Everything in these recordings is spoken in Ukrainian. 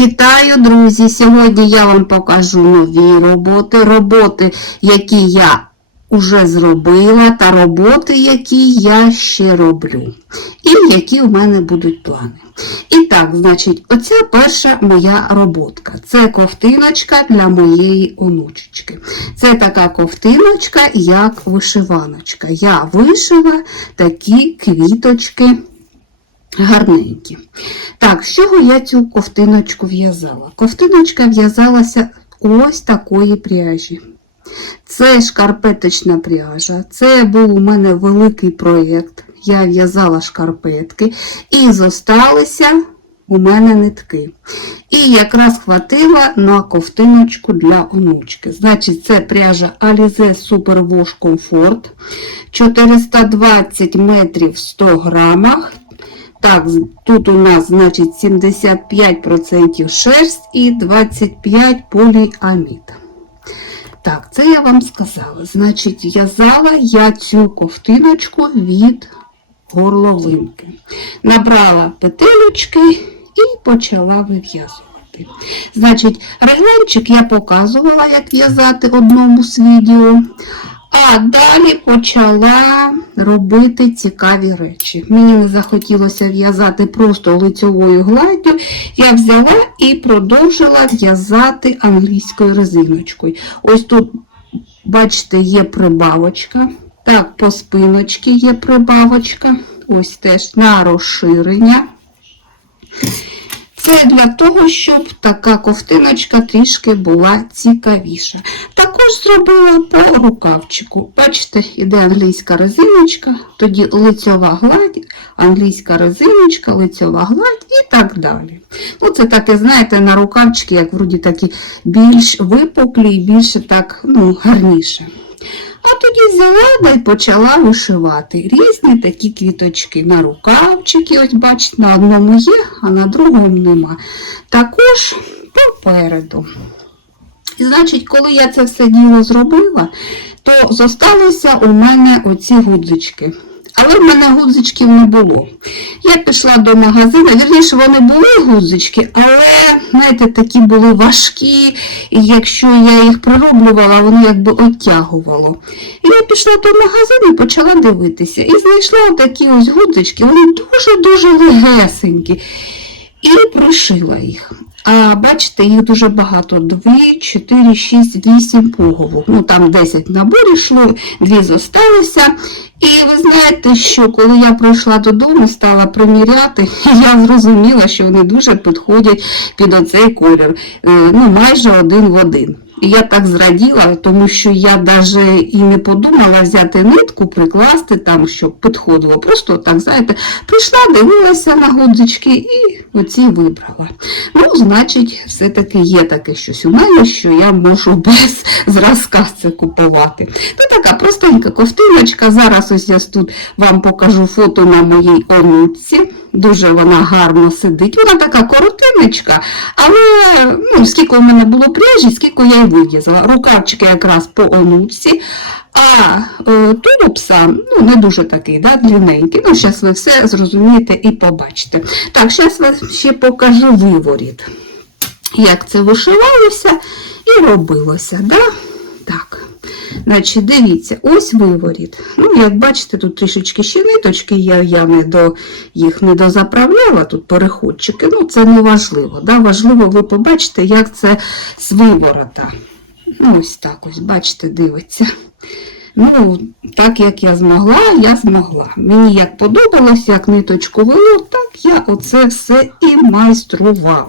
Вітаю, друзі! Сьогодні я вам покажу нові роботи, роботи, які я вже зробила, та роботи, які я ще роблю, і які в мене будуть плани. І так, значить, оця перша моя роботка. Це ковтиночка для моєї онучечки. Це така ковтиночка, як вишиваночка. Я вишила такі квіточки гарненькі. Так, з чого я цю ковтиночку в'язала? Ковтиночка в'язалася ось такої пряжі. Це шкарпеточна пряжа. Це був у мене великий проєкт. Я в'язала шкарпетки і зосталися у мене нитки. І якраз хватило на ковтиночку для онучки. Значить, це пряжа Alize Super Wash Comfort 420 метрів в 100 грамах. Так, тут у нас, значить, 75% шерсть і 25 поліамід. Так, це я вам сказала. Значить, в'язала я цю ковтиночку від горловинки. Набрала петелючки і почала вив'язувати. Значить, регланчик я показувала, як в'язати одному з відео. А далі почала робити цікаві речі. Мені не захотілося в'язати просто лицьовою гладдю. Я взяла і продовжила в'язати англійською резиночкою. Ось тут, бачите, є прибавочка. Так, по спиночці є прибавочка. Ось теж на розширення. Це для того, щоб така ковтиночка трішки була цікавіша. Також зробила по рукавчику. Бачите, іде англійська резиночка, тоді лицьова гладь, англійська резиночка, лицьова гладь і так далі. Ну, це таке, знаєте, на рукавчики, як вроді такі більш випуклі і більше так, ну, гарніше. А тоді взяла і почала вишивати різні такі квіточки на рукавчики. Ось бачите, на одному є, а на другому нема. Також попереду. І значить, коли я це все діло зробила, то зосталися у мене оці гудзички. Але в мене гудзичків не було. Я пішла до магазину, вірніше, вони були гудзички, але, знаєте, такі були важкі, і якщо я їх пророблювала, воно якби оттягувало. І я пішла до магазину і почала дивитися. І знайшла такі ось гудзички, вони дуже-дуже легесенькі. І пришила їх. А бачите, їх дуже багато. 2, 4, 6, 8 пуговок. Ну там 10 наборів йшло, дві зосталися. І ви знаєте, що коли я прийшла додому, стала приміряти, я зрозуміла, що вони дуже підходять під оцей колір. Е, Ну, майже один в один. Я так зраділа, тому що я навіть і не подумала взяти нитку, прикласти там, щоб підходило. Просто так, знаєте, прийшла, дивилася на гудзички і оці вибрала. Ну, значить, все-таки є таке щось у мене, що я можу без зразка це купувати. Це така простенька ковтиночка. Зараз ось я тут вам покажу фото на моїй онуці. Дуже вона гарно сидить. Вона така коротиночка, але ну, скільки у мене було пряжі, скільки я й вив'язала. Рукавчики якраз по онучці. А е, тулупса ну, не дуже такий, да, длинненький. Ну, зараз ви все зрозумієте і побачите. Так, зараз вам ще покажу виворіт. Як це вишивалося і робилося. Да? Так. Значить, дивіться, ось виворіт. Ну, як бачите, тут трішечки ще ниточки, я, я не до, їх не дозаправляла, тут переходчики. Ну, це не важливо. Да? Важливо, ви побачите, як це з виворота. Ну, ось так ось, бачите, дивиться. Ну, так як я змогла, я змогла. Мені як подобалось, як ниточку вело, так я оце все і майструвала.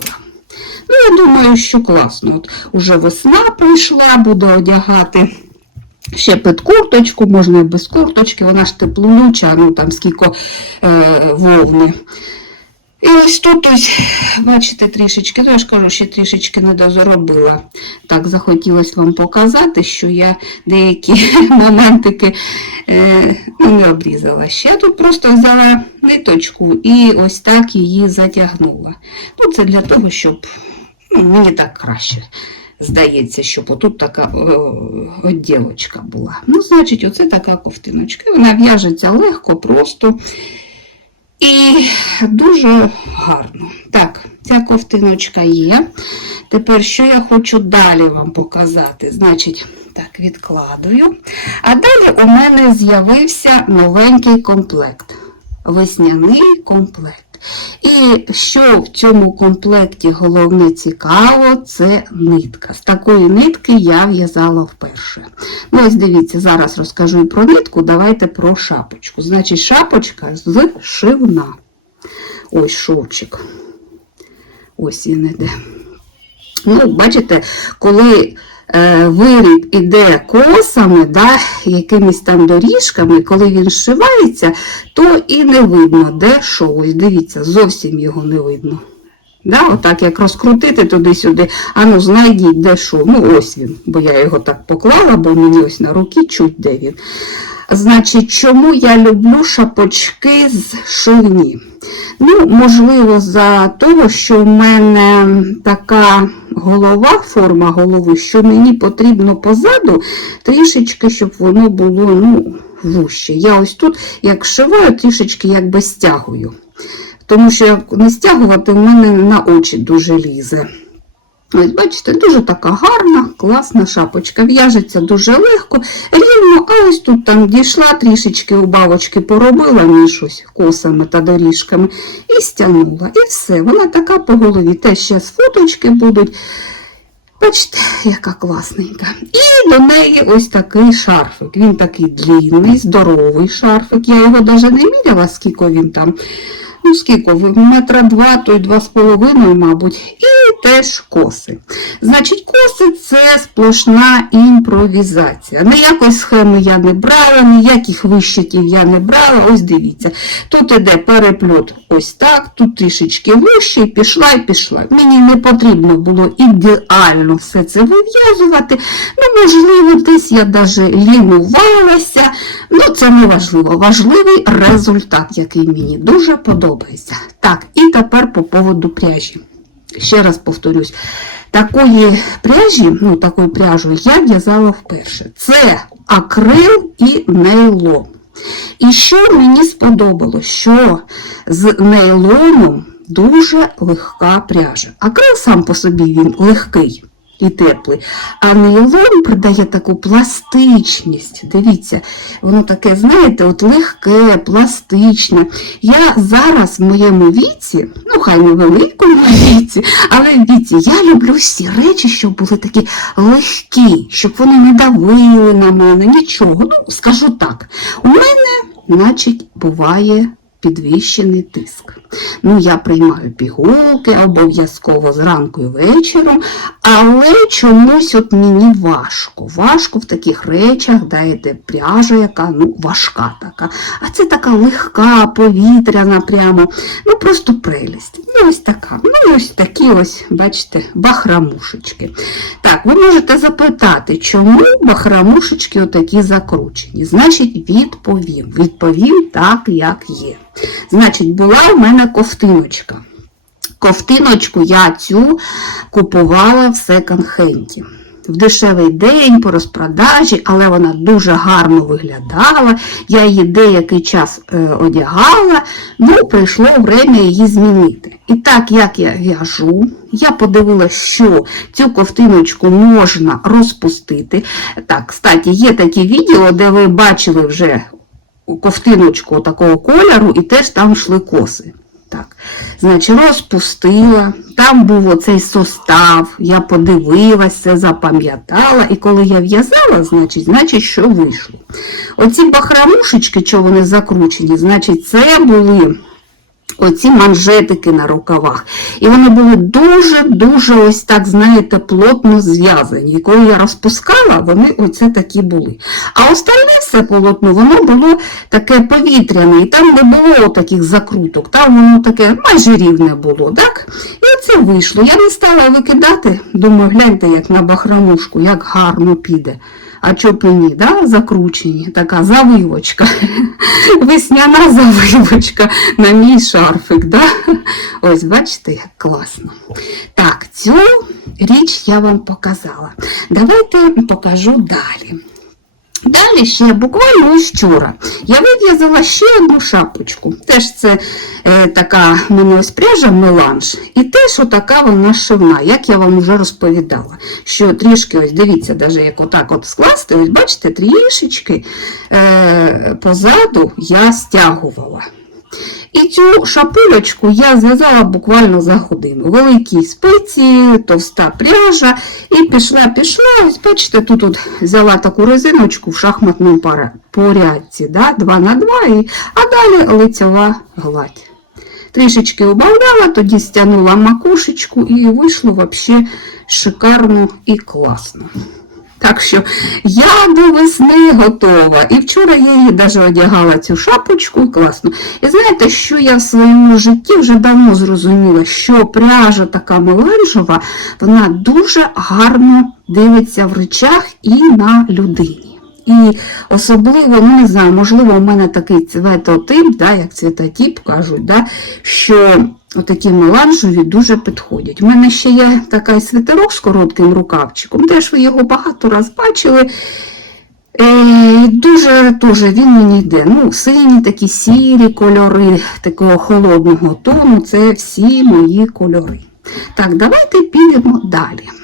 Ну, я думаю, що класно. От уже весна прийшла, буду одягати ще під курточку, можна і без курточки, вона ж теплолюча, ну там скільки е, вовни. І ось тут ось, бачите, трішечки, ну я ж кажу, ще трішечки не дозаробила. Так, захотілося вам показати, що я деякі моментики е, ну, не обрізала ще. Я тут просто взяла ниточку і ось так її затягнула. Ну, це для того, щоб мені так краще. Здається, щоб отут така е, відділочка була. Ну, значить, оце така ковтиночка. Вона в'яжеться легко, просто і дуже гарно. Так, Ця ковтиночка є. Тепер, що я хочу далі вам показати? Значить, так, відкладую. А далі у мене з'явився новенький комплект. Весняний комплект. І що в цьому комплекті головне цікаво, це нитка. З такої нитки я в'язала вперше. Ну, ось дивіться, зараз розкажу і про нитку, давайте про шапочку. Значить, шапочка з шивна. Ось шовчик. Ось він іде. Ну, бачите, коли виріб іде косами, да, якимись там доріжками, коли він зшивається, то і не видно, де що. Ось дивіться, зовсім його не видно. Да, отак, як розкрутити туди-сюди, а ну знайдіть, де що. Ну, ось він, бо я його так поклала, бо мені ось на руки чуть де він. Значить, чому я люблю шапочки з шивні? Ну, можливо, за того, що в мене така голова, форма голови, що мені потрібно позаду трішечки, щоб воно було ну, вуще. Я ось тут, як шиваю, трішечки якби стягую. Тому що як не стягувати, в мене на очі дуже лізе. Ось, бачите, дуже така гарна, класна шапочка. В'яжеться дуже легко, рівно, а ось тут там дійшла, трішечки у бабочки поробила між ось косами та доріжками і стягнула. І все. Вона така по голові. Теж ще з фоточки будуть. Бачите, яка класненька. І до неї ось такий шарфик. Він такий длинний, здоровий шарфик. Я його навіть не міряла, скільки він там. Ну, скільки? Метра два, то й два з половиною, мабуть, і теж коси. Значить, коси це сплошна імпровізація. Ніякої схеми я не брала, ніяких вищиків я не брала. Ось дивіться. Тут іде переплют ось так, тут трішечки вище, пішла і пішла. Мені не потрібно було ідеально все це вив'язувати. Ну, можливо, десь я навіть лінувалася. Ну, це не важливо. Важливий результат, який мені дуже подобається. Так, і тепер по поводу пряжі. Ще раз повторюсь, такої пряжі, ну, такою пряжою я в'язала вперше. Це акрил і нейлон. І що мені сподобалось, що з нейлоном дуже легка пряжа. Акрил сам по собі він легкий і теплий. А нейлон придає таку пластичність. Дивіться, воно таке, знаєте, от легке, пластичне. Я зараз в моєму віці, ну хай не великому віці, але в віці я люблю всі речі, щоб були такі легкі, щоб вони не давили на мене, нічого. Ну, скажу так, у мене, значить, буває підвищений тиск. Ну, я приймаю пігулки обов'язково зранку і вечором, але чомусь от мені важко. Важко в таких речах, даєте пряжа, яка ну, важка така. А це така легка, повітряна, прямо, ну просто прелість. Ну, ось така. Ну, ось такі ось, бачите, бахрамушечки. Так, ви можете запитати, чому бахрамушечки отакі закручені? Значить, відповім. Відповім так, як є. Значить, була у мене ковтиночка. Ковтиночку я цю купувала в секонд-хенді. В дешевий день по розпродажі, але вона дуже гарно виглядала. Я її деякий час е, одягала, ну прийшло время її змінити. І так як я в'яжу, я подивилася, що цю ковтиночку можна розпустити. Так, кстати, є такі відео, де ви бачили вже ковтиночку такого кольору і теж там йшли коси. Значить, розпустила, там був оцей состав, я подивилася, запам'ятала, і коли я в'язала, значить, значить, що вийшло. Оці бахрамушечки, що вони закручені, значить, це були оці манжетики на рукавах. І вони були дуже-дуже ось так, знаєте, плотно зв'язані. І коли я розпускала, вони оце такі були. А остальне все полотно, воно було таке повітряне, і там не було таких закруток, там воно таке майже рівне було. так? І це вийшло. Я не стала викидати, думаю, гляньте, як на бахрамушку, як гарно піде. А чопині, да, закручені, така завивочка, весняна завивочка на мій шарфик. Да? Ось, бачите, як класно. Так, цю річ я вам показала. Давайте покажу далі. Далі ще буквально вчора я вив'язала ще одну шапочку. Теж це е, така в мене ось пряжа меланж. І теж отака вона шивна, як я вам вже розповідала. Що трішки, ось дивіться, навіть як отак от скласти, ось бачите, трішечки е, позаду я стягувала. І цю шапулечку я зв'язала буквально за годину. Великі спиці, товста пряжа. І пішла, пішла. Ось бачите, тут от взяла таку резиночку в шахматному порядці, да, 2 на 2, і, а далі лицьова гладь. Трішечки убавляла, тоді стягнула макушечку і вийшло взагалі шикарно і класно. Так що я до весни готова. І вчора я її навіть одягала цю шапочку класно. І знаєте, що я в своєму житті вже давно зрозуміла, що пряжа така меланжева, вона дуже гарно дивиться в речах і на людині. І особливо, ну не знаю, можливо, у мене такий цветотип, да, як цвітотип кажуть, да, що отакі меланжеві дуже підходять. У мене ще є такий свитерок з коротким рукавчиком, теж ви його багато раз бачили. І дуже теж він мені йде. Ну, сині такі сірі кольори такого холодного тону це всі мої кольори. Так, давайте підемо далі.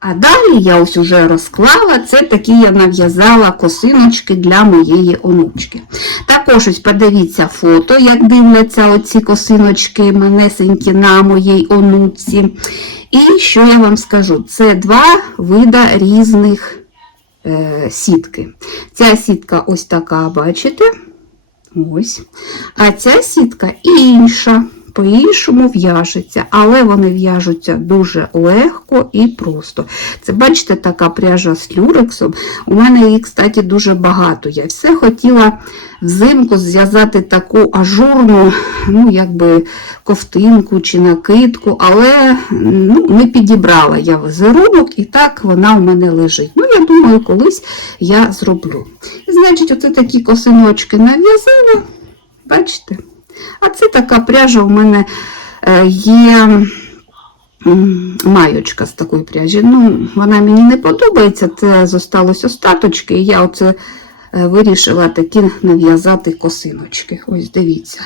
А далі я ось уже розклала, це такі я нав'язала косиночки для моєї онучки. Також ось подивіться фото, як дивляться оці косиночки манесенькі на моїй онуці. І що я вам скажу? Це два вида різних е, сітки. Ця сітка ось така, бачите? Ось. А ця сітка інша, по-іншому в'яжеться, але вони в'яжуться дуже легко і просто. Це, бачите, така пряжа з люрексом. У мене її, кстати, дуже багато. Я все хотіла взимку зв'язати таку ажурну, ну, якби ковтинку чи накидку, але ну, не підібрала я візерунок, і так вона в мене лежить. Ну, я думаю, колись я зроблю. І, значить, оце такі косиночки нав'язала. Бачите? А це така пряжа у мене е, є м, майочка з такої пряжі. Ну, вона мені не подобається, це зосталось остаточки, і я оце е, вирішила такі нав'язати косиночки. Ось дивіться.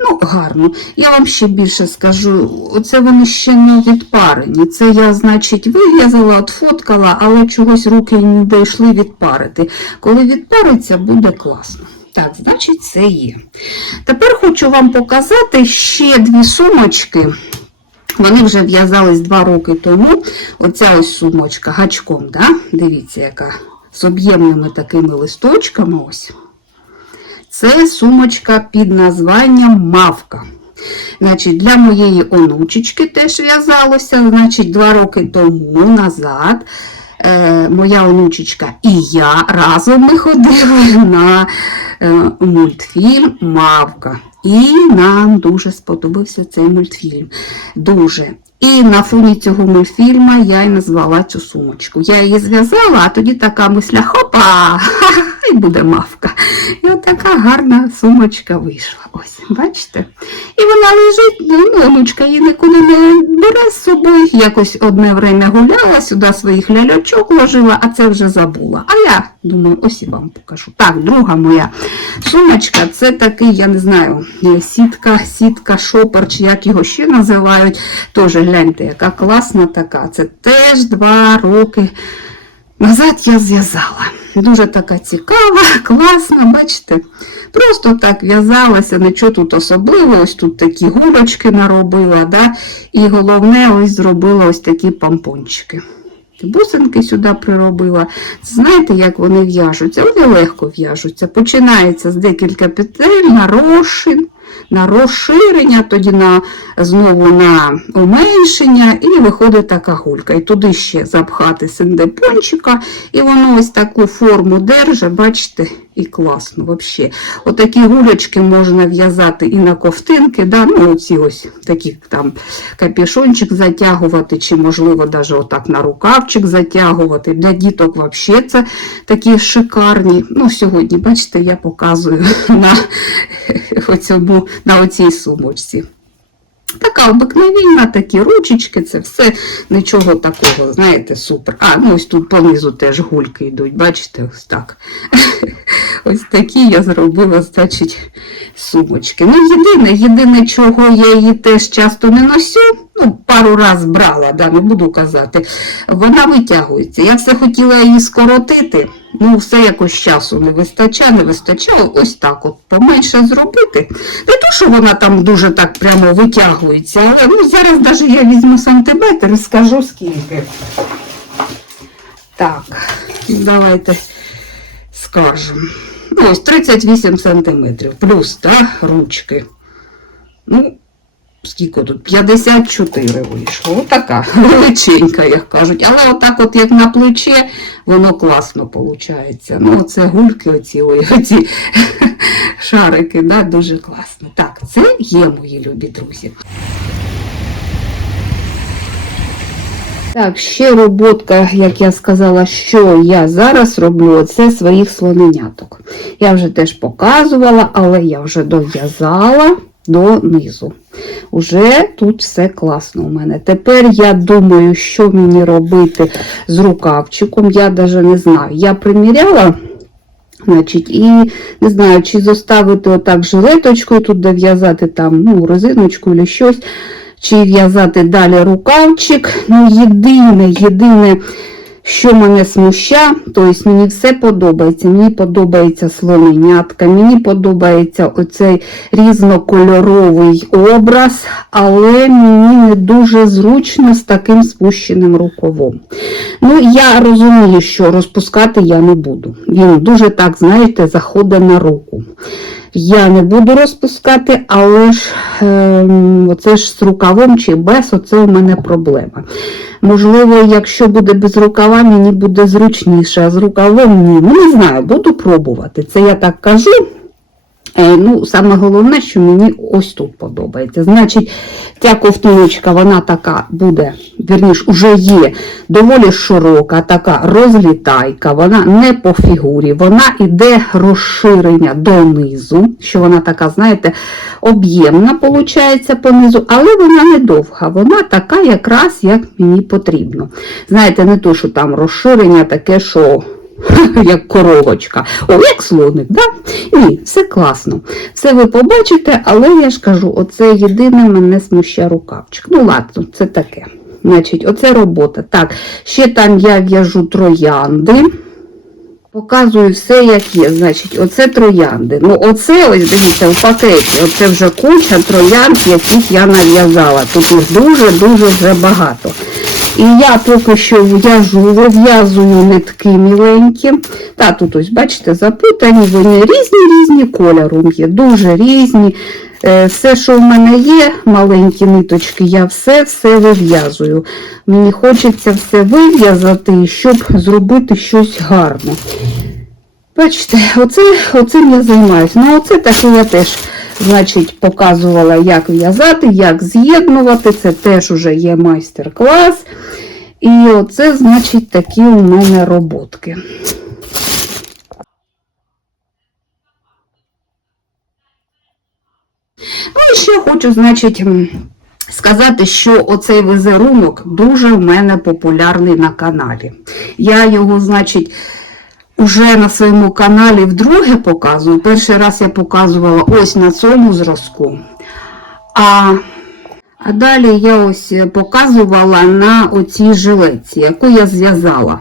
Ну, гарно. Я вам ще більше скажу, оце вони ще не відпарені. Це я, значить, вив'язала, отфоткала, але чогось руки не дійшли відпарити. Коли відпариться, буде класно. Так, значить, це є. Тепер хочу вам показати ще дві сумочки. Вони вже в'язались два роки тому. Оця ось сумочка гачком, да? дивіться, яка з об'ємними такими листочками. ось. Це сумочка під названням Мавка. Значить, Для моєї онучечки теж в'язалося. Значить, два роки тому назад е, моя онучечка і я разом ми ходили на е, мультфільм Мавка. І нам дуже сподобався цей мультфільм. Дуже. І на фоні цього мультфільму я й назвала цю сумочку. Я її зв'язала, а тоді така мисля хопа, і буде мавка. І от гарна сумочка вийшла. Ось, бачите? І вона лежить, ну, онучка її нікуди не бере з собою. Якось одне время гуляла, сюди своїх ляльочок ложила, а це вже забула. А я думаю, ось і вам покажу. Так, друга моя сумочка, це такий, я не знаю, сітка, сітка, шопер, чи як його ще називають. Теж гляньте, яка класна така. Це теж два роки назад я зв'язала. Дуже така цікава, класна, бачите? Просто так в'язалася, нічого тут особливого, ось тут такі гулочки наробила, да? і головне, ось зробила ось такі помпончики. Бусинки сюди приробила. Знаєте, як вони в'яжуться? Вони легко в'яжуться. Починається з декілька петель на розшин, на розширення, тоді на, знову на уменшення, і виходить така гулька. І туди ще запхати синдепончика, і воно ось таку форму держить, бачите, і класно взагалі. Отакі гулечки можна в'язати і на ковтинки, да? ну оці ось такі там капюшончик затягувати, чи, можливо, навіть отак на рукавчик затягувати. Для діток взагалі це такі шикарні. Ну, сьогодні, бачите, я показую на, оцьому, на оцій сумочці. Така обикновенна, такі ручечки, це все нічого такого, знаєте, супер. А, ну ось тут понизу теж гульки йдуть, бачите, ось так. Ось такі я зробила, значить, сумочки. Ну, єдине, єдине, чого я її теж часто не носю, ну, пару раз брала, да, не буду казати, вона витягується. Я все хотіла її скоротити, ну, все якось часу не вистачає, не вистачало. Ось так от поменше зробити. Не то, що вона там дуже так прямо витягується, але ну, зараз навіть я візьму сантиметр і скажу скільки. Так, давайте скажемо. Ну, ось 38 сантиметрів, плюс, так, ручки. Ну, скільки тут? 54 вийшло. Отака величенька, як кажуть. Але отак, от як на плече, воно класно виходить. Ну, оце гульки, оці, ой, оці шарики, да, дуже класно. Так, це є мої любі друзі. Так, ще роботка, як я сказала, що я зараз роблю, це своїх слоненяток. Я вже теж показувала, але я вже дов'язала донизу. Уже тут все класно у мене. Тепер я думаю, що мені робити з рукавчиком. Я навіть не знаю. Я приміряла. Значить, і не знаю, чи зоставити отак жилеточкою, тут дов'язати там ну, резиночку чи щось, чи в'язати далі рукавчик. Ну, єдине, єдине, що мене смущає, тобто мені все подобається. Мені подобається слоненятка, мені подобається оцей різнокольоровий образ, але мені не дуже зручно з таким спущеним рукавом. Ну, я розумію, що розпускати я не буду. Він дуже так, знаєте, заходить на руку. Я не буду розпускати, але ж е, оце ж з рукавом чи без, оце у мене проблема. Можливо, якщо буде без рукава, мені буде зручніше, а з рукавом ні. Ну, не знаю, буду пробувати. Це я так кажу. Е, Ну, Саме головне, що мені ось тут подобається. Значить, ця ковтиночка, вона така буде, вірніш, уже є доволі широка, така розлітайка, вона не по фігурі, вона йде розширення донизу, що вона така, знаєте, об'ємна, виходить, понизу, але вона не довга, вона така якраз, як мені потрібно. Знаєте, не то, що там розширення таке, що як коровочка. О, як слоник, да? Ні, все класно. Все ви побачите, але я ж кажу, оце єдине мене смущає рукавчик. Ну, ладно, це таке. Значить, оце робота. Так, ще там я в'яжу троянди. Показую все, як є. Значить, оце троянди. Ну, оце, ось дивіться, в пакеті. Оце вже куча троянд, яких я нав'язала. Тут їх дуже-дуже вже багато. І я поки що в'яжу, вив'язую нитки міленькі. Та тут ось, бачите, запутані, вони різні-різні кольором є, дуже різні. Е, Все, що в мене є, маленькі ниточки, я все-все вив'язую. Мені хочеться все вив'язати, щоб зробити щось гарне. Бачите, оце, оцим я займаюся. Ну, оце таке я теж значить, показувала, як в'язати, як з'єднувати. Це теж уже є майстер-клас. І оце, значить, такі у мене роботки. Ну і ще хочу, значить, сказати, що оцей візерунок дуже в мене популярний на каналі. Я його, значить, Уже на своєму каналі вдруге показую. Перший раз я показувала ось на цьому зразку. А, а далі я ось показувала на оцій жилетці, яку я зв'язала.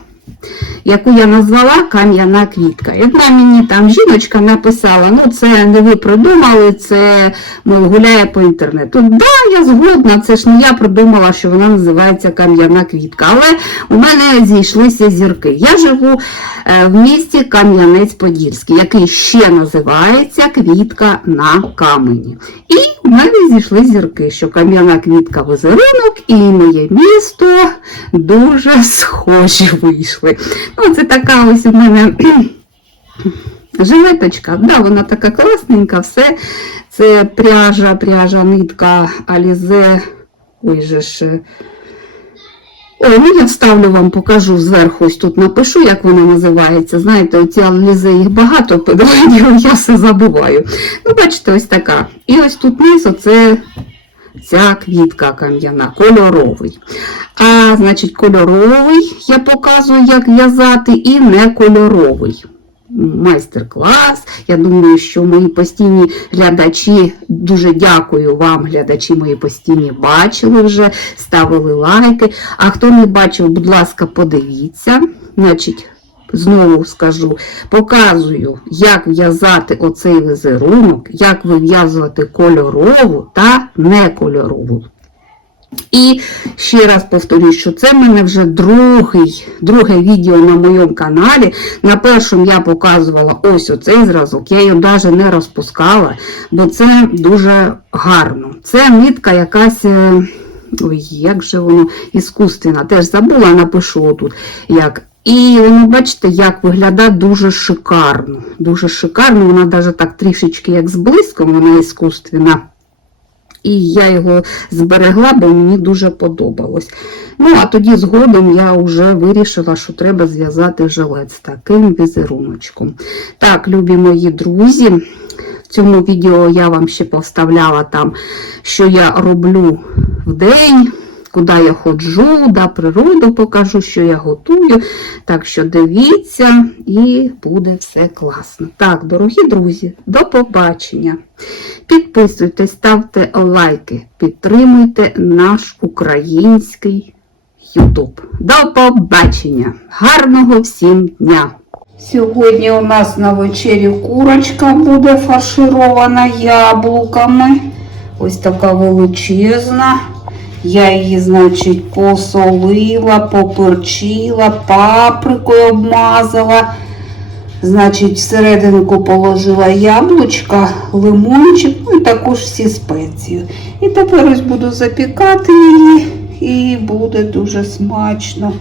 Яку я назвала кам'яна квітка. І одна мені там жіночка написала, ну це не ви придумали, це мов, гуляє по інтернету. Да, я згодна, це ж не я придумала, що вона називається кам'яна квітка. Але у мене зійшлися зірки. Я живу е, в місті Кам'янець-Подільський, який ще називається Квітка на камені. І мене зійшли зірки, що кам'яна квітка в озеринок і моє місто дуже схожі вийшли. Ну, Це така ось у мене жилеточка. Да, вона така класненька, все. Це пряжа, пряжа, нитка, алізе. Ой же ж. Ой, ну я вставлю вам, покажу зверху, ось тут напишу, як вона називається. Знаєте, оці алізе їх багато, подиваю, я все забуваю. Ну, бачите, ось така. І ось тут низ, оце ця квітка кам'яна, кольоровий. А значить, кольоровий я показую, як в'язати, і не кольоровий. Майстер-клас. Я думаю, що мої постійні глядачі, дуже дякую вам, глядачі мої постійні, бачили вже, ставили лайки. А хто не бачив, будь ласка, подивіться. Значить, знову скажу, показую, як в'язати оцей візерунок, як вив'язувати кольорову та некольорову. І ще раз повторюю, що це в мене вже другий, друге відео на моєму каналі. На першому я показувала ось оцей зразок, я його навіть не розпускала, бо це дуже гарно. Це нитка якась. е, Ой, як же воно іскусственна. Теж забула, напишу отут. Як. І воно, бачите, як виглядає дуже шикарно. Дуже шикарно, вона навіть так трішечки як з блиском, вона іскусственна. І я його зберегла, бо мені дуже подобалось. Ну, а тоді згодом я вже вирішила, що треба зв'язати жилет з таким візеруночком. Так, любі мої друзі, в цьому відео я вам ще поставляла там, що я роблю в день, куди я ходжу, да, природу покажу, що я готую. Так що дивіться, і буде все класно. Так, дорогі друзі, до побачення. Підписуйтесь, ставте лайки, підтримуйте наш український YouTube. До побачення! Гарного всім дня! Сьогодні у нас на вечері курочка буде фарширована яблуками. Ось така величезна. Я її, значить, посолила, поперчила, паприкою обмазала. Значить, всерединку положила яблучка, лимончик, ну і також всі спеції. І тепер ось буду запікати її, і буде дуже смачно.